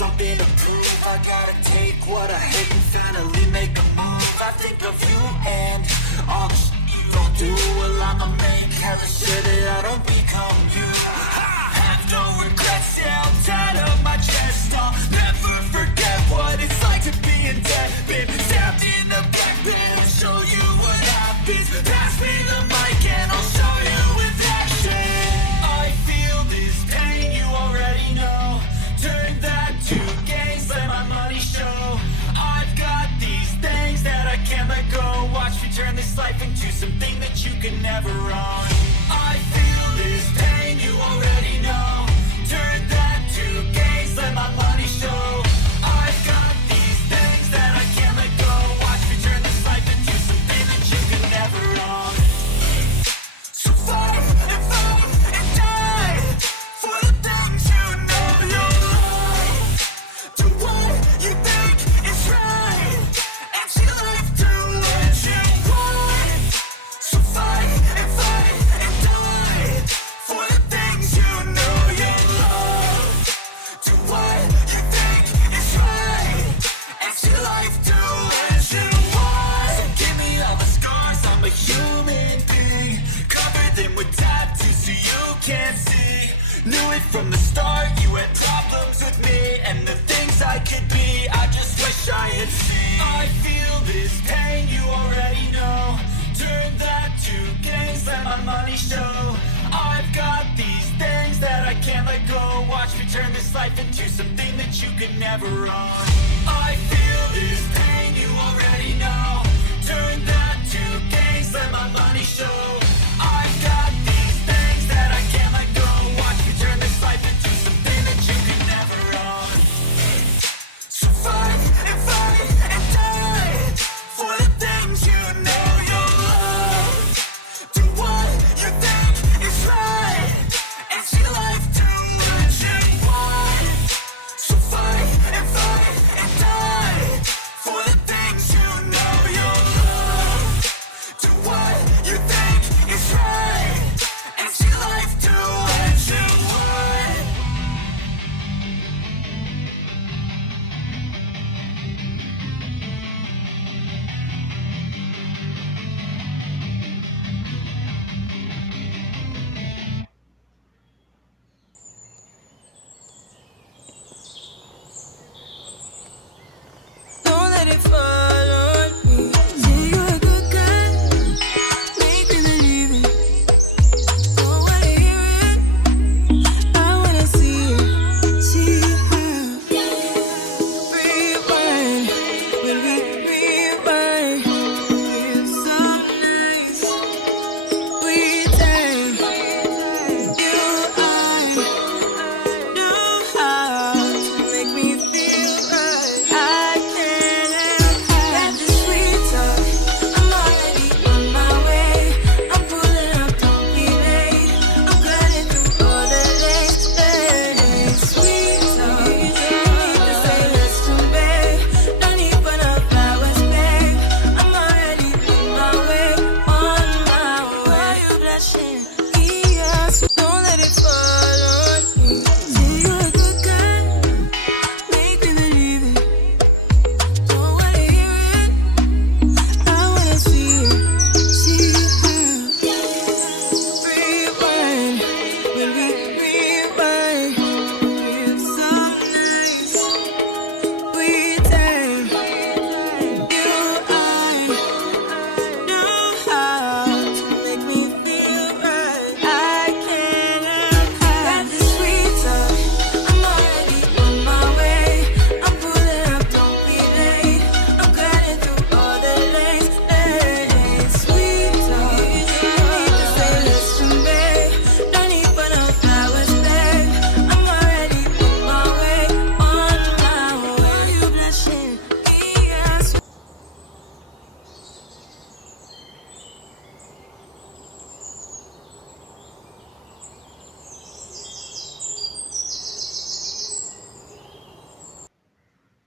something to prove. I gotta take what I hate and finally make a move. I think of you and all the shit you don't do. Well, I'm the main character that I don't become you. Have no regrets, yeah, I'm tired of my chest. I'll never forget what it's like to be in debt. Been stabbed in the back, then I'll show you what happens. Pass me the mic and I'll show you with action. I feel this pain, you already know. Turn that to gains, let my money show. I've got these things that I can't let go. Watch me turn this life into something that you can never own. I feel this pain, you already know. Turn that to gains, let my money show. I've got these things that I can't let go. Watch me turn this life into something that you can never own. So fight and die for the things you know you love. Do what you think is right, and see life do what you want. So fight and die for the things you know you love. Do what you think is right, and see life do what you want. So give me all the scars, I'm a human being. Cover them with tattoos so you can't see. Knew it from the start, you had problems with me and the things I could be, I just wish I had seen. I feel this pain, you already know. Turn that to gains, let my money show. I've got these things that I can't let go. Watch me turn this life into something that you could never own. I feel this